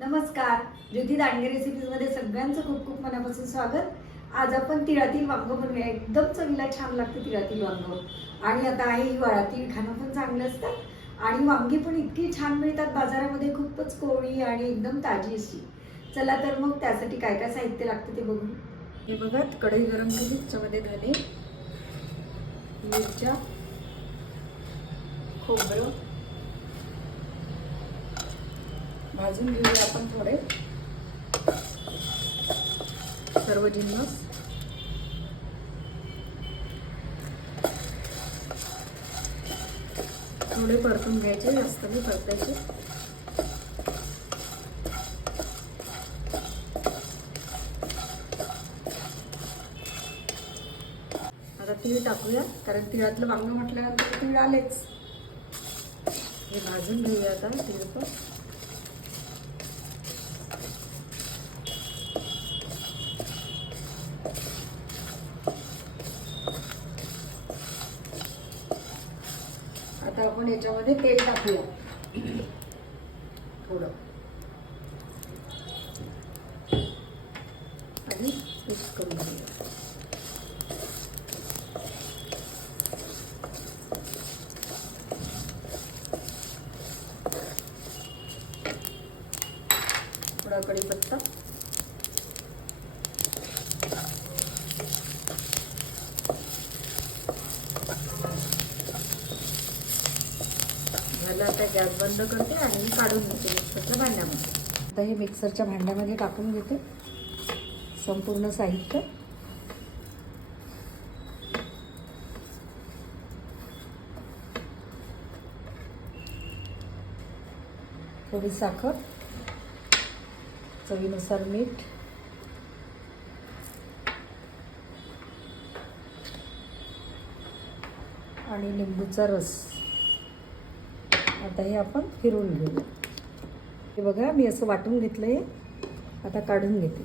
नमस्कार. ज्योती दांडगे रेसिपीजमध्ये सगळ्यांचं खूप खूप मनापासून स्वागत. आज आपण तिळातील वांग बनवूया. एकदम चवीला छान लागते तिळातील वांग. आणि आता आहे हिवाळा तीळ खाणं पण चांगलं असतात आणि वांगी पण इतकी छान मिळतात बाजारामध्ये. खूपच कोवळी आणि एकदम ताजी अशी. चला तर मग त्यासाठी काय काय साहित्य लागतं ते बघू. हे बघा कढई गरम केली. त्याच्यामध्ये धने मिरच्या खोबरं भाजून घेऊया आपण थोडे. सर्व जिन्नस थोडे परतून घ्यायचे जास्त नाही परतायचे. आता तीळ टाकूया कारण तिळातलं वांगं म्हटल्यानंतर तीळ आलेच. हे भाजून घेऊया आता तीळ पण. आता आपण याच्यामध्ये तेल टाकूया. थोडं. आणि मिक्स करून घेऊया थोडा कढीपत्ता झालं आता गॅस बंद करते आणि काढून घेते मिक्सरच्या भांड्यामध्ये. आता हे मिक्सरच्या भांड्यामध्ये टाकून घेते. संपूर्ण साहित्य. थोडी साखर चवीनुसार मीठ आणि लिंबूचा रस. आता हे आपण फिरवून घेऊ हे बघा मी असं वाटून घेतलं आहे आता काढून घेते.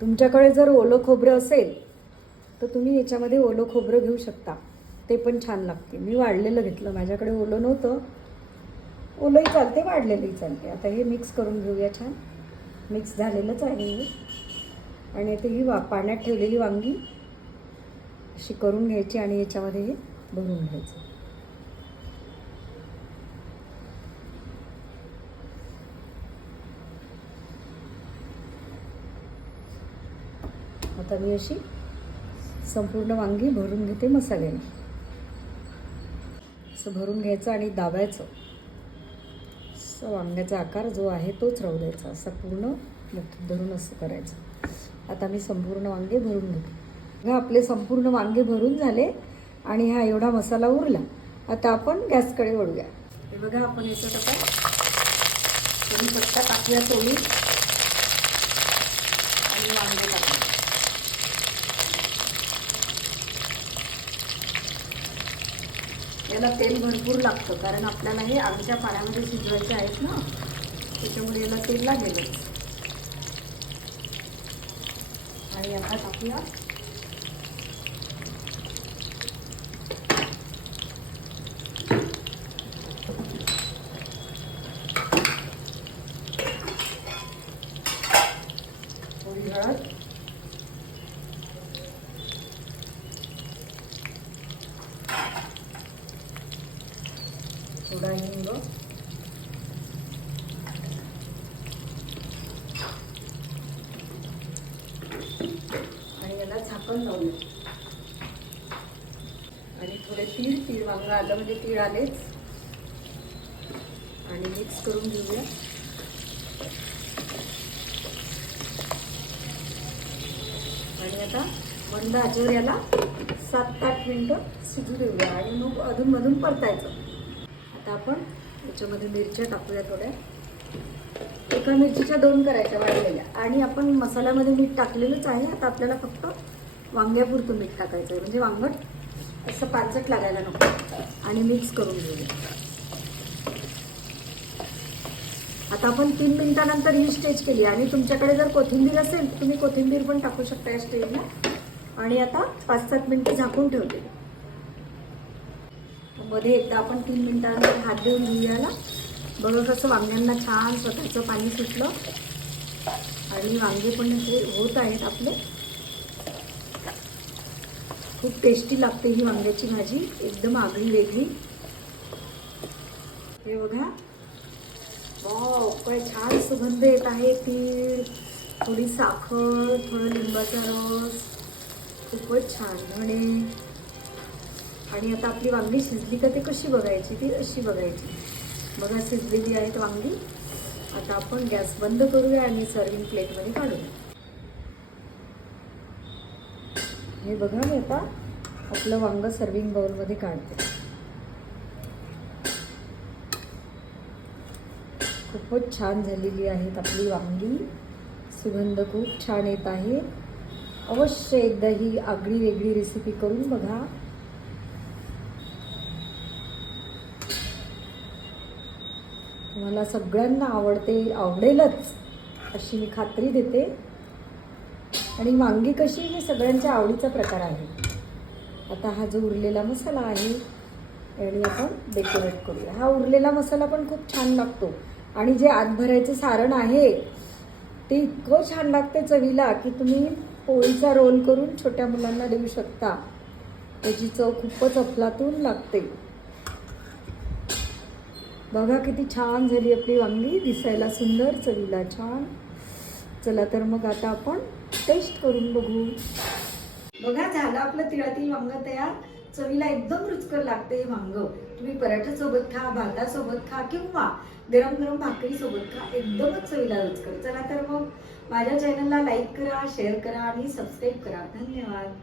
तुमच्याकडे जर ओलं खोबरं असेल तर तुम्ही याच्यामध्ये ओलं खोबरं घेऊ शकता. ते पण छान लागते. मी वाढलेलं घेतलं. माझ्याकडे ओलं नव्हतं. ओलंही चालते वाढलेलंही चालते. आता हे मिक्स करून घेऊया छान. मिक्स झालेलंच आहे. आणि आता ही वा पाण्यात ठेवलेली वांगी अशी करून घ्यायची आणि याच्यामध्ये हे भरून घ्यायचं. आता मी अशी संपूर्ण वांगी भरून घेते मसाल्याने. असं भरून घ्यायचं आणि दाबायचं. असं वांग्याचा आकार जो आहे तोच राहू द्यायचा. असा पूर्ण धरून असं करायचं. आता मी संपूर्ण वांगे भरून घेते. आपले संपूर्ण वांगे भरून झाले आणि हा एवढा मसाला उरला. आता आपण गॅसकडे वळूया. हे बघा आपण याच्यात आता कढीपत्ता टाकूया सोडून आणि वांगे टाकूया. याला तेल भरपूर लागतं कारण आपल्याला हे आमच्या पाण्यामध्ये शिजवायचे आहेत ना त्याच्यामुळे याला तेल लागेलच. आणि आता टाकूया थोडी हळद थोडा हिंग आणि याला झाकण लावूया आणि थोडे तीळ तीळ वांग आलं म्हणजे तीळ आलेच. आणि मिक्स करून घेऊया. आणि आता मंद आचेवर याला सात आठ मिनटं शिजू देऊया. आणि मग अधूनमधून परतायचं. आता आपण याच्यामध्ये मिरच्या टाकूया थोड्या. एका मिरचीच्या दोन करायच्या वाढलेल्या. आणि आपण मसाल्यामध्ये मीठ टाकलेलंच आहे. आता आपल्याला फक्त वांग्यापुरतं मीठ टाकायचं आहे म्हणजे वांगट असं पाचट लागायला नको. आणि मिक्स करून घेऊया. आता आपण तीन मिनिटानंतर ही स्टेज केली. आणि तुमच्याकडे जर कोथिंबीर असेल तर तुम्ही कोथिंबीर पण टाकू शकता या स्टेजला आणि आता पाच सात मिनटं झाकून ठेवते. मध्ये एकदा आपण तीन मिनिटानंतर हात देऊन घेऊयाला. बघा कसं वांग्यांना छान स्वतःचं पाणी सुटलं. आणि वांगे पण होत आहेत आपले. खूप टेस्टी लागते ही वांग्याची भाजी एकदम आगळी वेगळी. हे बघा. वाव काय छान सुगंध येत आहे तीळ थोडी साखर थोडं लिंबाचा रस. खूपच छान धणे आणि आता आपली वांगी शिजली का ते कशी बघायची? ती अशी बघायची. बघा शिजलेली आहेत वांगी. आता आपण गॅस बंद करूया आणि सर्विंग प्लेटमध्ये काढूया. हे बघा मी आता आपलं वांग सर्विंग बाउलमध्ये काढते. खूपच छान झालेली आहेत आपली वांगी. सुगंध खूप छान येत आहे. अवश्य एकदा ही आगळी वेगळी रेसिपी करून बघा. तुम्हाला सगळ्यांना आवडते आवडेलच अशी मी खात्री देते. आणि वांगी कशी ही सगळ्यांच्या आवडीचा प्रकार आहे. आता हा जो उरलेला मसाला आहे आणि आपण डेकोरेट करूया. हा उरलेला मसाला पण खूप छान लागतो. आणि जे आत भरायचं सारण आहे ते इतकं छान लागते चवीला की तुम्ही पोळीचा रोल करून छोट्या मुलांना देऊ शकता. त्याची चव खूपच अफलातून लागते. बघा किती छान झाली आपली वांगी. दिसायला सुंदर चवीला छान. चला तर मग आता आपण टेस्ट करून बघू. बघा झालं आपलं तिळातील वांग तयार. चवीला एकदम रुचकर लागते हे वांग. तुम्ही पराठ्यासोबत खा भातासोबत खा किंवा गरम गरम भाकरी सोबत खा. एकदमच चवीला रुचकर. चला तर मग माझ्या चॅनलला लाईक करा शेअर करा आणि सबस्क्राईब करा. धन्यवाद.